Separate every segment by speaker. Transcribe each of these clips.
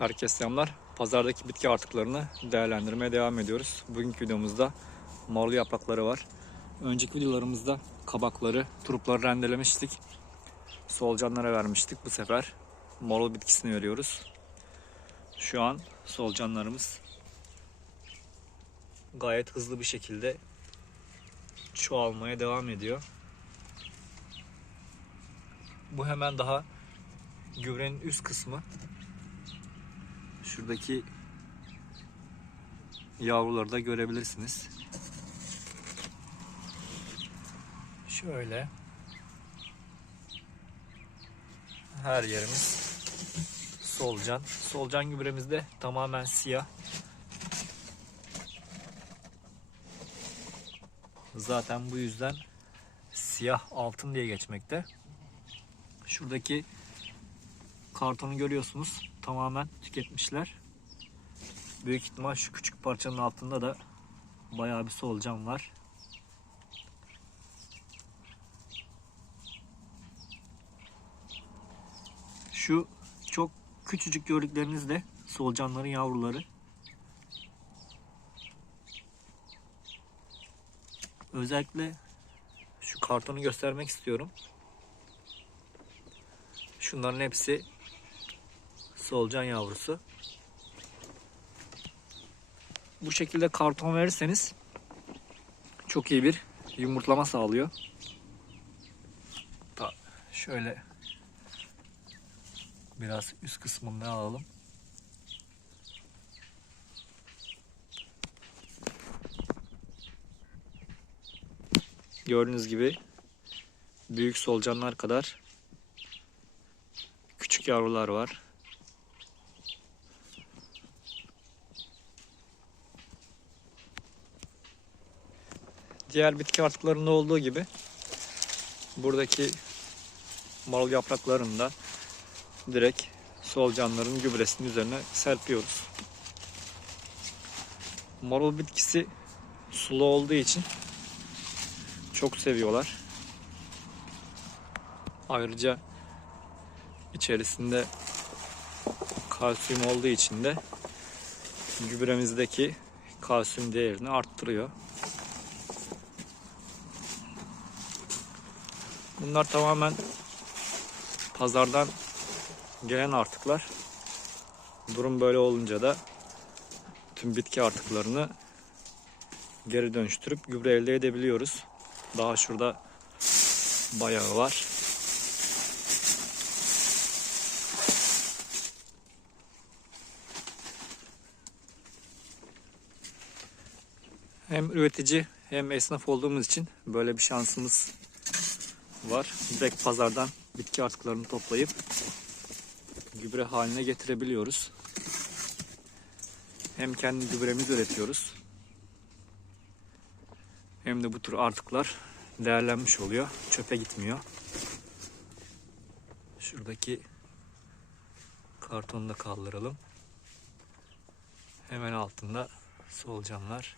Speaker 1: Herkese selamlar. Pazardaki bitki artıklarını değerlendirmeye devam ediyoruz. Bugünkü videomuzda morlu yaprakları var. Önceki videolarımızda kabakları, turupları rendelemiştik. Solucanlara vermiştik. Bu sefer morlu bitkisini veriyoruz. Şu an solucanlarımız gayet hızlı bir şekilde çoğalmaya devam ediyor. Bu hemen daha gübrenin üst kısmı. Şuradaki yavruları da görebilirsiniz. Şöyle. Her yerimiz solucan. Solucan gübremiz de tamamen siyah. Zaten bu yüzden siyah altın diye geçmekte. Şuradaki kartonu görüyorsunuz. Tamamen tüketmişler. Büyük ihtimal şu küçük parçanın altında da bayağı bir solucan var. Şu çok küçücük gördükleriniz de solucanların yavruları. Özellikle şu kartonu göstermek istiyorum. Şunların hepsi solucan yavrusu. Bu şekilde karton verirseniz çok iyi bir yumurtlama sağlıyor. Da şöyle biraz üst kısmını alalım. Gördüğünüz gibi büyük solucanlar kadar küçük yavrular var. Diğer bitki artıklarında olduğu gibi buradaki marul yapraklarında direkt solucanların gübresinin üzerine serpiyoruz. Marul bitkisi sulu olduğu için çok seviyorlar. Ayrıca içerisinde kalsiyum olduğu için de gübremizdeki kalsiyum değerini arttırıyor. Bunlar tamamen pazardan gelen artıklar. Durum böyle olunca da tüm bitki artıklarını geri dönüştürüp gübre elde edebiliyoruz. Daha şurada bayağı var. Hem üretici hem esnaf olduğumuz için böyle bir şansımız var. Direkt pazardan bitki artıklarını toplayıp gübre haline getirebiliyoruz. Hem kendi gübremizi üretiyoruz. Hem de bu tür artıklar değerlenmiş oluyor. Çöpe gitmiyor. Şuradaki kartonu da kaldıralım. Hemen altında solucanlar.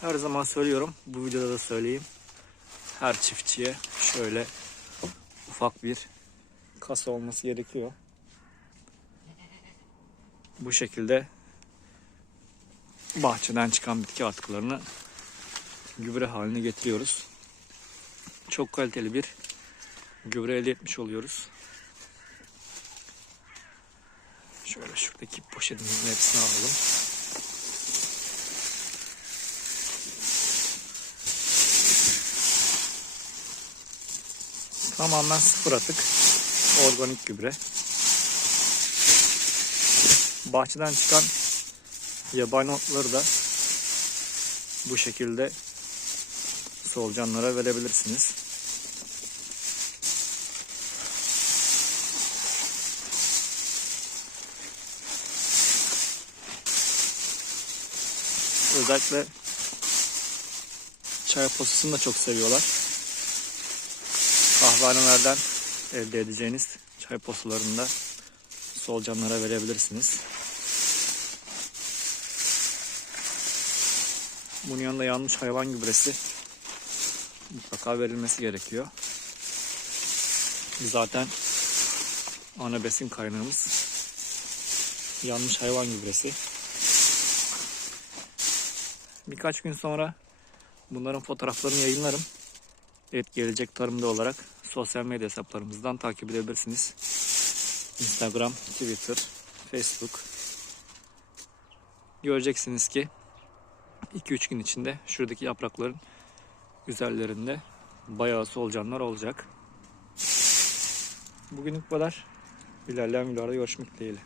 Speaker 1: Her zaman söylüyorum. Bu videoda da söyleyeyim. Her çiftçiye şöyle ufak bir kasa olması gerekiyor. Bu şekilde bahçeden çıkan bitki artıklarını gübre haline getiriyoruz. Çok kaliteli bir gübre elde etmiş oluyoruz. Şöyle şuradaki poşetimizin hepsini alalım. Tamamen sıfır atık organik gübre. Bahçeden çıkan yabani otları da bu şekilde solucanlara verebilirsiniz. Özellikle çay posasını da çok seviyorlar kahvehanelerden elde edeceğiniz çay posalarını da solucanlara verebilirsiniz. Bunun yanında yanmış hayvan gübresi mutlaka verilmesi gerekiyor. Zaten ana besin kaynağımız yanmış hayvan gübresi. Birkaç gün sonra bunların fotoğraflarını yayınlarım. Et gelecek tarımda olarak sosyal medya hesaplarımızdan takip edebilirsiniz. Instagram, Twitter, Facebook. Göreceksiniz ki 2-3 gün içinde şuradaki yaprakların üzerlerinde bayağı solucanlar olacak. Bugünlük bu kadar. İlerleyen videolarda görüşmek dileğiyle.